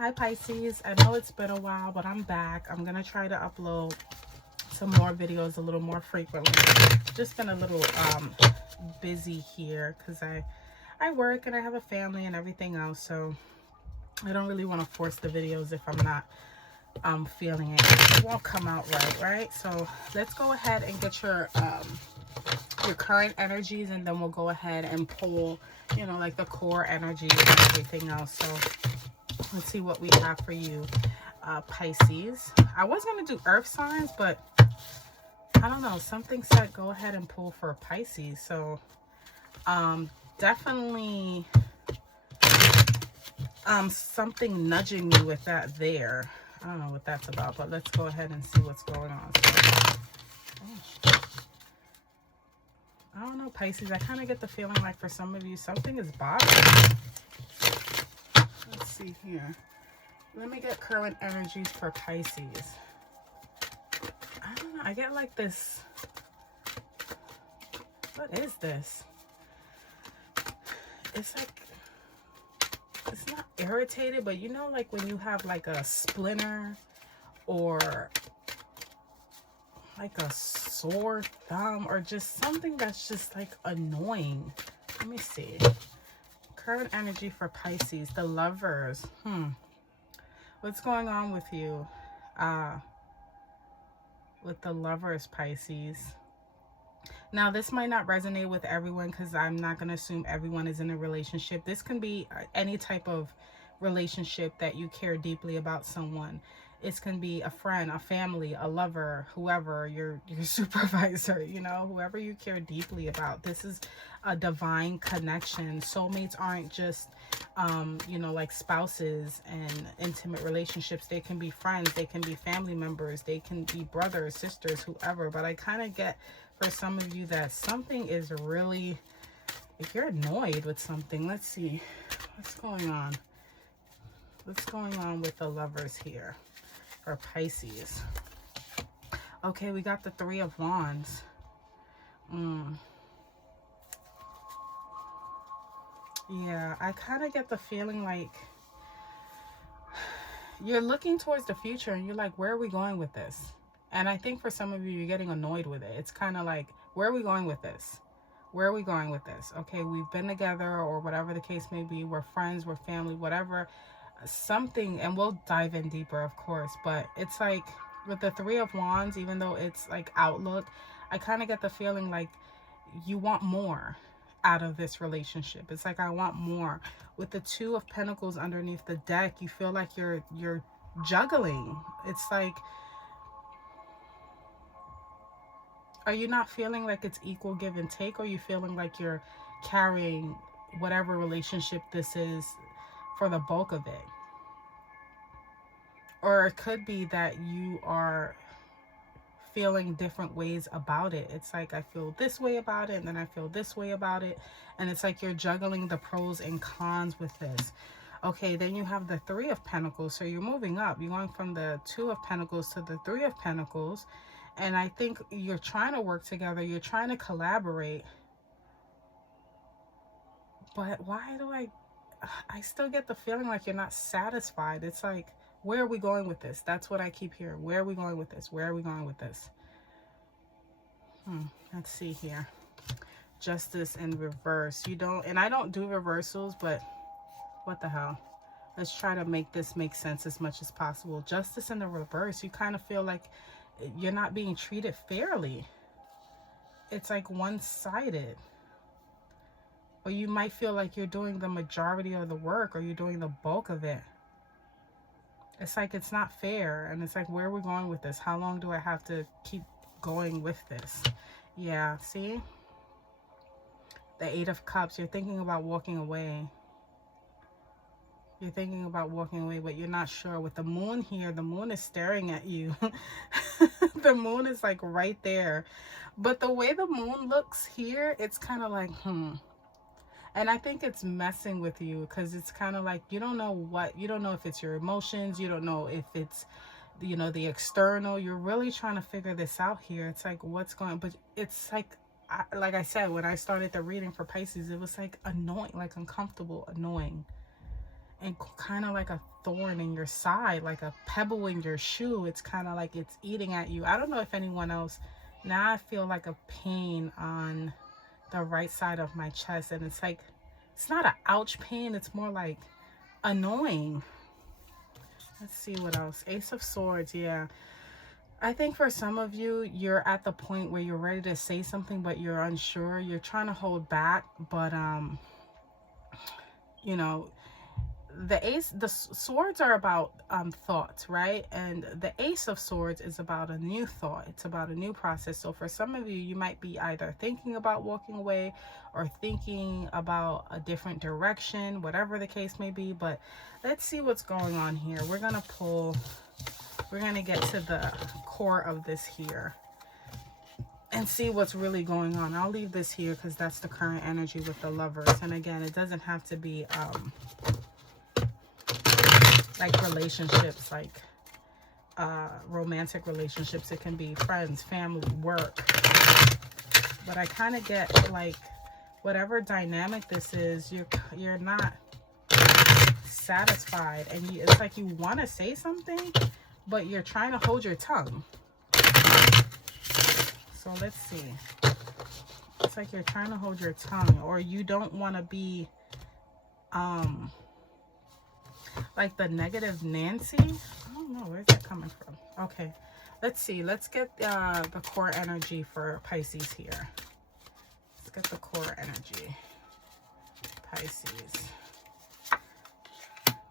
Hi Pisces, I know it's been a while, but I'm back. I'm gonna try to upload some more videos a little more frequently. Just been a little busy here because I work and I have a family and everything else, so I don't really want to force the videos if I'm not feeling it. It won't come out right? So let's go ahead and get your current energies, and then we'll go ahead and pull, you know, like the core energies and everything else. So let's see what we have for you, Pisces. I was going to do earth signs, but I don't know. Something said go ahead and pull for Pisces. So definitely something nudging me with that there. I don't know what that's about, but let's go ahead and see what's going on. So, I don't know, Pisces. I kind of get the feeling like for some of you, something is bothering. Let's see here. Let me get current energies for Pisces. I don't know. I get like this. What is this? It's like, it's not irritated, but you know, like when you have like a splinter or like a sore thumb or just something that's just like annoying. Let me see. Current energy for Pisces, the Lovers. What's going on with you? With the Lovers, Pisces. Now, this might not resonate with everyone because I'm not going to assume everyone is in a relationship. This can be any type of relationship that you care deeply about someone. It can be a friend, a family, a lover, whoever, your supervisor, you know, whoever you care deeply about. This is a divine connection. Soulmates aren't just, you know, like spouses and intimate relationships. They can be friends. They can be family members. They can be brothers, sisters, whoever. But I kind of get for some of you that something is really, if you're annoyed with something, let's see, what's going on? What's going on with the Lovers here for Pisces? Okay, we got the Three of Wands. Yeah, I kind of get the feeling like you're looking towards the future and you're like, where are we going with this? And I think for some of you, you're getting annoyed with it. It's kind of like, where are we going with this? Where are we going with this? Okay, we've been together or whatever the case may be. We're friends, we're family, whatever. Something, and we'll dive in deeper, of course. But it's like with the Three of Wands, even though it's like outlook, I kind of get the feeling like you want more out of this relationship. It's like, I want more. With the Two of Pentacles underneath the deck, you feel like you're juggling. It's like, are you not feeling like it's equal give and take? Or are you feeling like you're carrying whatever relationship this is for the bulk of it? Or it could be that you are feeling different ways about it. It's like, I feel this way about it, and then I feel this way about it. And it's like you're juggling the pros and cons with this. Okay, then you have the Three of Pentacles. So you're moving up. You're going from the Two of Pentacles to the Three of Pentacles. And I think you're trying to work together. You're trying to collaborate. But why do I still get the feeling like you're not satisfied. It's like, where are we going with this? That's what I keep hearing. Where are we going with this? Where are we going with this? Let's see here. Justice in reverse. You don't, and I don't do reversals, but what the hell? Let's try to make this make sense as much as possible. Justice in the reverse. You kind of feel like you're not being treated fairly. It's like one-sided. Or you might feel like you're doing the majority of the work, or you're doing the bulk of it. It's like it's not fair. And it's like, where are we going with this? How long do I have to keep going with this? Yeah, see? The Eight of Cups. You're thinking about walking away. You're thinking about walking away, but you're not sure. With the Moon here, the Moon is staring at you. The Moon is like right there. But the way the Moon looks here, it's kind of like, And I think it's messing with you, because it's kind of like you don't know if it's your emotions. You don't know if it's, you know, the external. You're really trying to figure this out here. It's like, what's going on? But it's like I said, when I started the reading for Pisces, it was like annoying, like uncomfortable, annoying. and kind of like a thorn in your side, like a pebble in your shoe. It's kind of like it's eating at you. I don't know if anyone else, now I feel like a pain on the right side of my chest, and it's like, it's not an ouch pain, it's more like annoying. Let's see what else. Ace of Swords. Yeah, I think for some of you, you're at the point where you're ready to say something, but you're unsure. You're trying to hold back, but you know, the swords are about thoughts, right? And the Ace of Swords is about a new thought. It's about a new process. So for some of you, you might be either thinking about walking away or thinking about a different direction, whatever the case may be. But let's see what's going on here. We're gonna get to the core of this here and see what's really going on. I'll leave this here because that's the current energy with the Lovers. And again, it doesn't have to be like relationships, like romantic relationships. It can be friends, family, work. But I kind of get like whatever dynamic this is, you're not satisfied, and it's like you want to say something, but you're trying to hold your tongue. So let's see. It's like you're trying to hold your tongue, or you don't want to be like the negative Nancy. I don't know, where's that coming from? Okay, let's see. Let's get the core energy for Pisces here. Let's get the core energy. Pisces.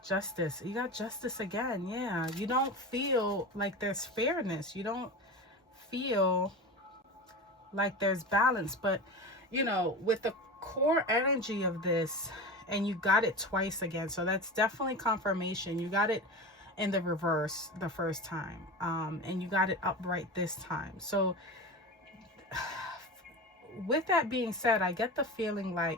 Justice. You got Justice again. Yeah, you don't feel like there's fairness. You don't feel like there's balance. But you know, with the core energy of this, and you got it twice again, so that's definitely confirmation. You got it in the reverse the first time, and you got it upright this time. So with that being said, I get the feeling like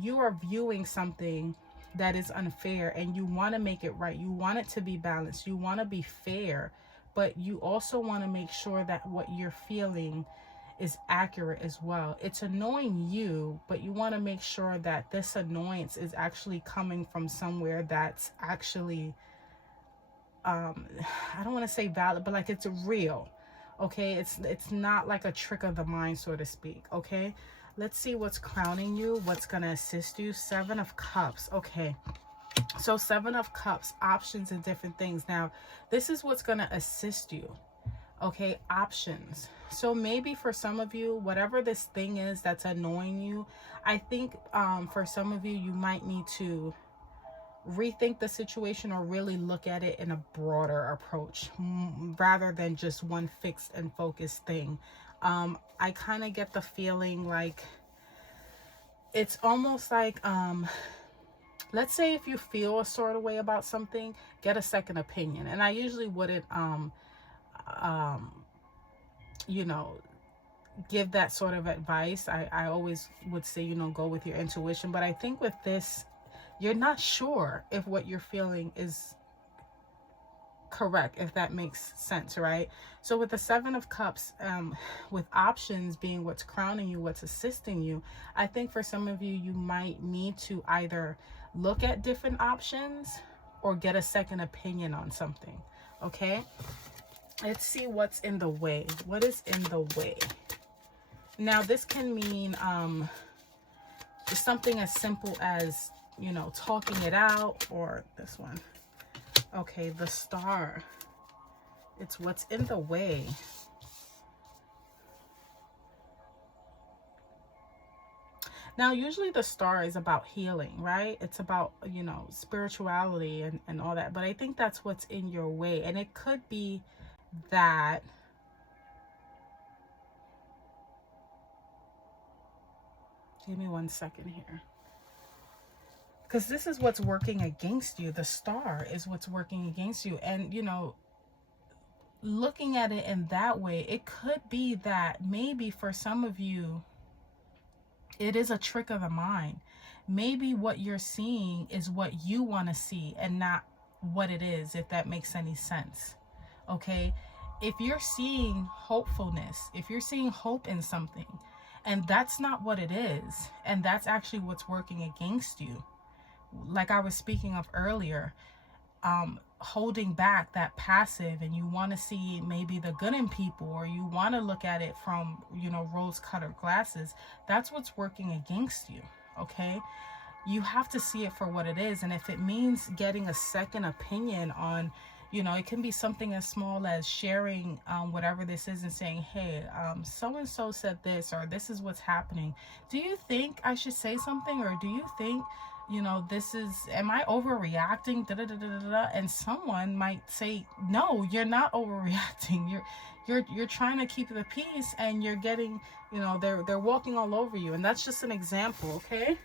you are viewing something that is unfair, and you want to make it right. You want it to be balanced. You want to be fair, but you also want to make sure that what you're feeling is accurate as well. It's annoying you, but you want to make sure that this annoyance is actually coming from somewhere that's actually I don't want to say valid, but like it's real. Okay, it's not like a trick of the mind, so to speak. Okay, let's see what's crowning you, what's going to assist you. Seven of Cups. Okay, so Seven of Cups, options and different things. Now this is what's going to assist you. Okay, options. So maybe for some of you, whatever this thing is that's annoying you, I think for some of you, you might need to rethink the situation or really look at it in a broader approach rather than just one fixed and focused thing. I kind of get the feeling like it's almost like let's say if you feel a sort of way about something, get a second opinion. And I usually wouldn't you know, give that sort of advice. I always would say, you know, go with your intuition. But I think with this, you're not sure if what you're feeling is correct, if that makes sense, right? So with the Seven of Cups, with options being what's crowning you, what's assisting you, I think for some of you, you might need to either look at different options or get a second opinion on something. Okay, let's see what's in the way. What is in the way? Now this can mean something as simple as, you know, talking it out, or this one. Okay, the Star. It's what's in the way. Now, usually the Star is about healing, right? It's about, you know, spirituality and all that. But I think that's what's in your way. And it could be that give me 1 second here. Because this is what's working against you. The Star is what's working against you. And, you know, looking at it in that way, it could be that maybe for some of you, it is a trick of the mind. Maybe what you're seeing is what you want to see and not what it is, if that makes any sense. Okay? If you're seeing hopefulness, if you're seeing hope in something, and that's not what it is, and that's actually what's working against you, like I was speaking of earlier, holding back that passive, and you want to see maybe the good in people, or you want to look at it from, you know, rose-colored glasses, that's what's working against you. Okay, you have to see it for what it is. And if it means getting a second opinion on, you know, it can be something as small as sharing whatever this is and saying, hey, so and so said this, or this is what's happening. Do you think I should say something, or do you think, you know, this is, am I overreacting? Da, da, da, da, da, da. And someone might say, no, you're not overreacting. You're trying to keep the peace, and you're getting, you know, they're walking all over you. And that's just an example. Okay,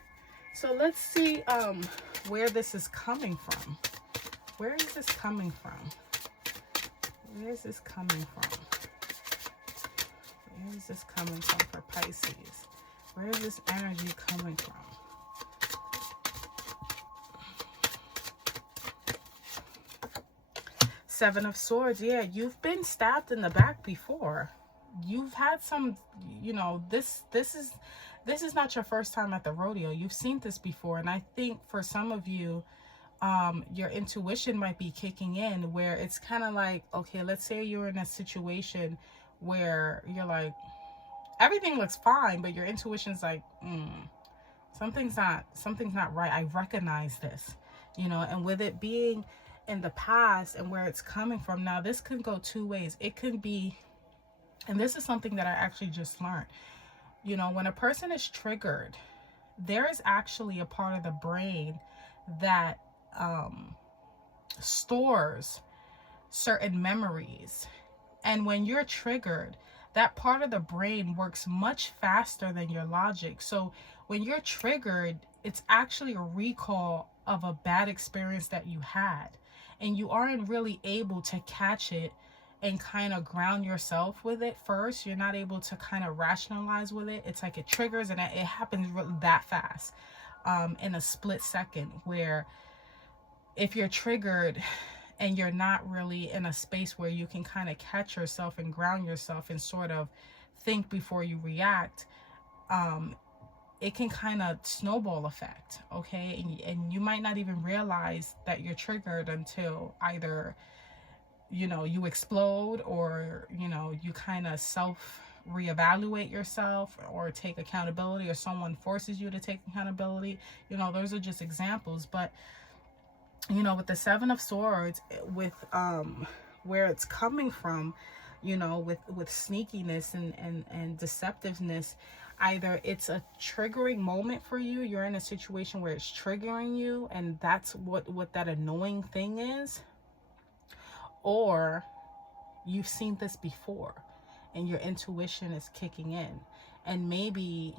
so let's see where this is coming from. Where is this coming from? Where is this coming from? Where is this coming from for Pisces? Where is this energy coming from? Seven of Swords. Yeah, you've been stabbed in the back before. You've had some, you know, this is not your first time at the rodeo. You've seen this before. And I think for some of you, your intuition might be kicking in, where it's kind of like, okay, let's say you're in a situation where you're like, everything looks fine, but your intuition's like, something's not right. I recognize this, you know. And with it being in the past and where it's coming from now, this could go two ways. It could be, and this is something that I actually just learned, you know, when a person is triggered, there is actually a part of the brain that stores certain memories. And when you're triggered, that part of the brain works much faster than your logic. So when you're triggered, it's actually a recall of a bad experience that you had, and you aren't really able to catch it and kind of ground yourself with it first. You're not able to kind of rationalize with it. It's like it triggers, and it happens that fast, in a split second, where if you're triggered and you're not really in a space where you can kind of catch yourself and ground yourself and sort of think before you react, it can kind of snowball effect. Okay, and you might not even realize that you're triggered until either, you know, you explode, or, you know, you kind of self reevaluate yourself or take accountability, or someone forces you to take accountability. You know, those are just examples. But you know, with the Seven of Swords, with where it's coming from, you know, with sneakiness and deceptiveness, either it's a triggering moment for you, you're in a situation where it's triggering you, and that's what that annoying thing is, or you've seen this before and your intuition is kicking in. And maybe,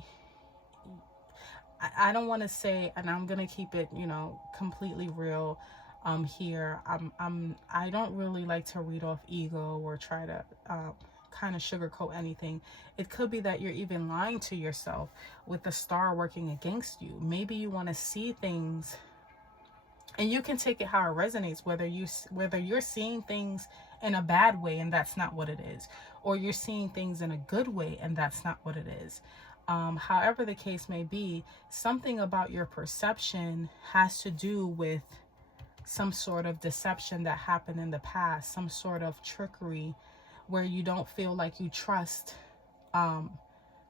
I don't want to say, and I'm gonna keep it, you know, completely real here. I don't really like to read off ego or try to kind of sugarcoat anything. It could be that you're even lying to yourself with the star working against you. Maybe you want to see things, and you can take it how it resonates, whether you're seeing things in a bad way and that's not what it is, or you're seeing things in a good way and that's not what it is. However the case may be, something about your perception has to do with some sort of deception that happened in the past, some sort of trickery where you don't feel like you trust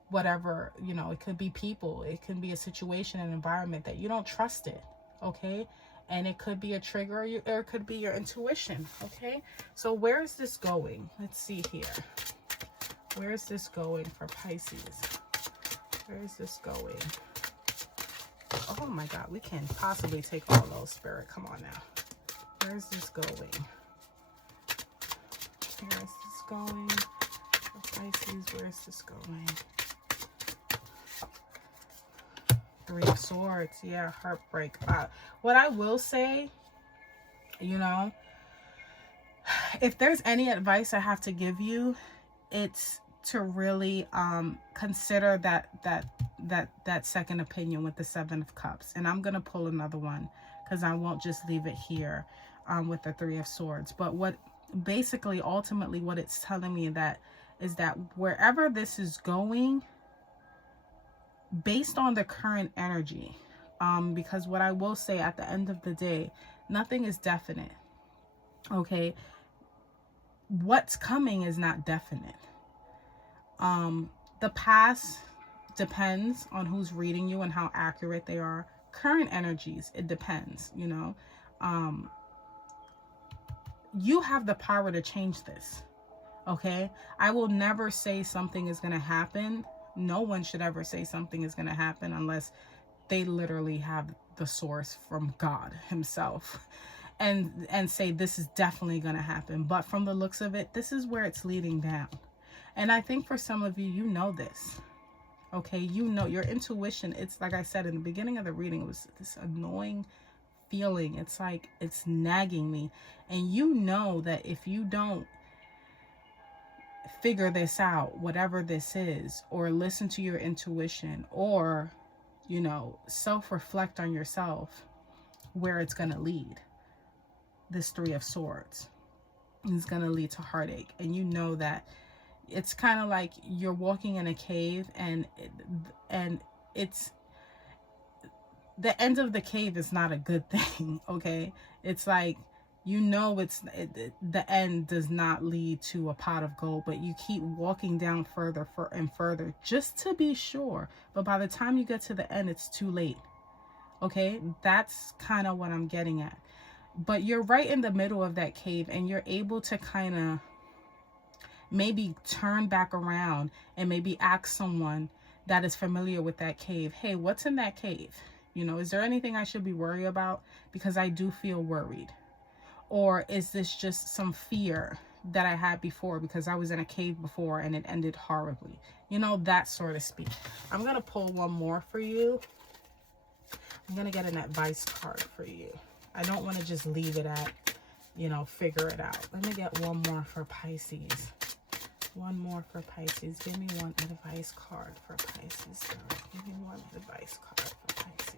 whatever, you know, it could be people, it can be a situation, an environment that you don't trust it. Okay, and it could be a trigger, or it could be your intuition. Okay, so where is this going? Let's see here. Where is this going for Pisces? Where is this going? Oh my God, we can't possibly take all those, Spirit. Come on now. Where is this going? Where is this going for Pisces? Where is this going? Three of Swords. Yeah, heartbreak. What I will say, you know, if there's any advice I have to give you, it's to really consider that second opinion with the Seven of Cups. And I'm gonna pull another one because I won't just leave it here with the Three of Swords. But what basically ultimately what it's telling me is that wherever this is going, based on the current energy, Because what I will say, at the end of the day, nothing is definite. Okay, what's coming is not definite. The past depends on who's reading you and how accurate they are. Current energies, it depends, you know. You have the power to change this. Okay, I will never say something is going to happen. No one should ever say something is going to happen unless they literally have the source from God himself and say this is definitely going to happen. But from the looks of it, this is where it's leading down. And I think for some of you, you know this. Okay, you know your intuition. It's like I said in the beginning of the reading, it was this annoying feeling. It's like it's nagging me. And you know that if you don't figure this out, whatever this is, or listen to your intuition, or, you know, self-reflect on yourself, where it's going to lead. This Three of Swords is going to lead to heartache. And you know that it's kind of like you're walking in a cave, and it's the end of the cave is not a good thing. Okay, it's like, you know, the end does not lead to a pot of gold, but you keep walking down further and further just to be sure. But by the time you get to the end, it's too late. Okay, that's kind of what I'm getting at. But you're right in the middle of that cave, and you're able to kind of maybe turn back around and maybe ask someone that is familiar with that cave, hey, what's in that cave? You know, is there anything I should be worried about? Because I do feel worried. Or is this just some fear that I had before because I was in a cave before and it ended horribly? You know, that sort of speak. I'm going to pull one more for you. I'm going to get an advice card for you. I don't want to just leave it at, you know, figure it out. Let me get one more for Pisces. One more for Pisces. Give me one advice card for Pisces. Girl. Give me one advice card for Pisces.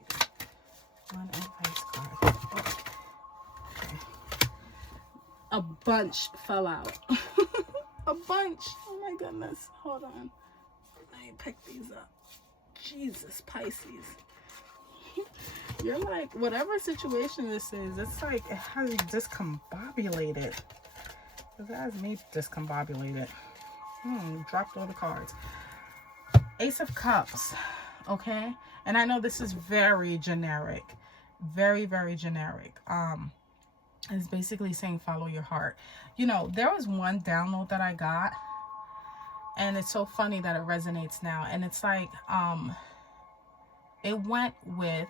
One advice card. Oh. Okay. A bunch fell out. A bunch. Oh my goodness. Hold on. Let me pick these up. Jesus, Pisces. You're like, whatever situation this is, it's like it has you discombobulated. It has me discombobulated. Dropped all the cards. Ace of Cups. Okay, and I know this is very generic, very, very generic. It's basically saying follow your heart. You know, there was one download that I got, and it's so funny that it resonates now. And it's like, it went with,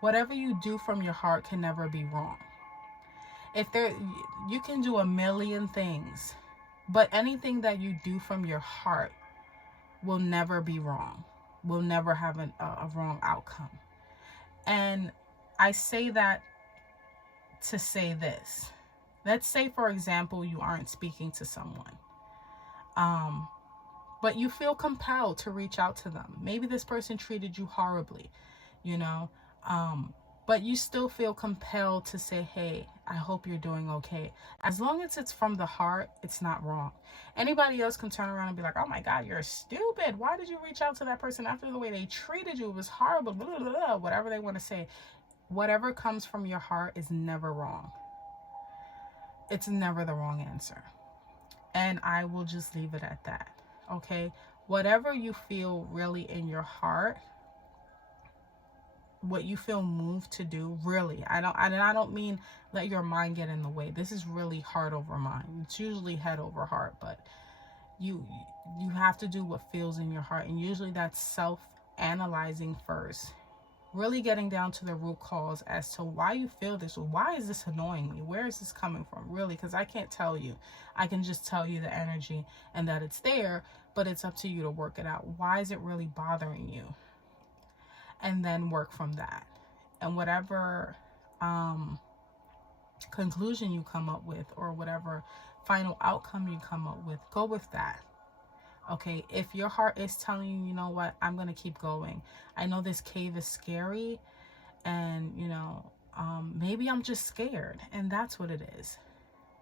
whatever you do from your heart can never be wrong. You can do a million things, but anything that you do from your heart will never be wrong, will never have a wrong outcome. And I say that to say this. Let's say, for example, you aren't speaking to someone, but you feel compelled to reach out to them. Maybe this person treated you horribly, you know, but you still feel compelled to say, hey, I hope you're doing okay. As long as it's from the heart, it's not wrong. Anybody else can turn around and be like, oh my God, you're stupid. Why did you reach out to that person after the way they treated you? It was horrible, blah, blah, blah, whatever they want to say. Whatever comes from your heart is never wrong. It's never the wrong answer. And I will just leave it at that. Okay? Whatever you feel really in your heart, what you feel moved to do, really. I don't mean let your mind get in the way. This is really heart over mind. It's usually head over heart, but you have to do what feels in your heart. And usually that's self-analyzing first. Really getting down to the root cause as to why you feel this. Why is this annoying me? Where is this coming from? Really, because I can't tell you. I can just tell you the energy and that it's there, but it's up to you to work it out. Why is it really bothering you? And then work from that. And whatever conclusion you come up with, or whatever final outcome you come up with, go with that. Okay, if your heart is telling you, you know what, I'm going to keep going. I know this cave is scary, and, you know, maybe I'm just scared, and that's what it is.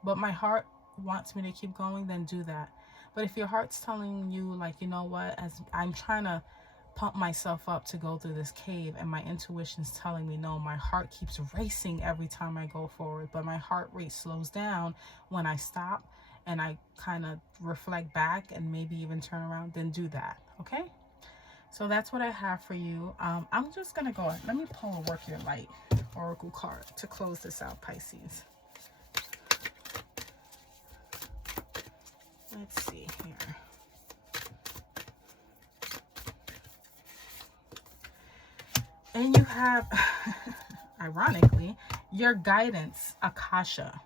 But my heart wants me to keep going, then do that. But if your heart's telling you, like, you know what, as I'm trying to pump myself up to go through this cave, and my intuition's telling me no. My heart keeps racing every time I go forward, but my heart rate slows down when I stop and I kind of reflect back and maybe even turn around. Then do that. Okay, so that's what I have for you. I'm just gonna go, let me pull a Work Your Light oracle card to close this out, Pisces. Let's see here. And you have, ironically, your guidance, Akasha.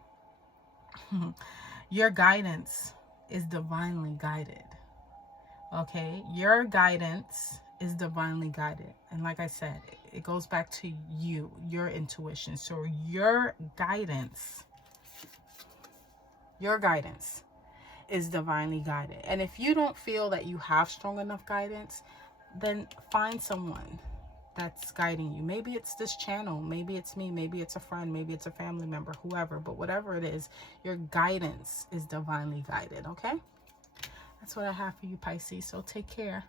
Your guidance is divinely guided. Okay? Your guidance is divinely guided. And like I said, it goes back to you, your intuition. So your guidance is divinely guided. And if you don't feel that you have strong enough guidance, then find someone that's guiding you. Maybe it's this channel, maybe it's me, maybe it's a friend, maybe it's a family member, whoever. But whatever it is, your guidance is divinely guided. Okay, that's what I have for you, Pisces. So take care.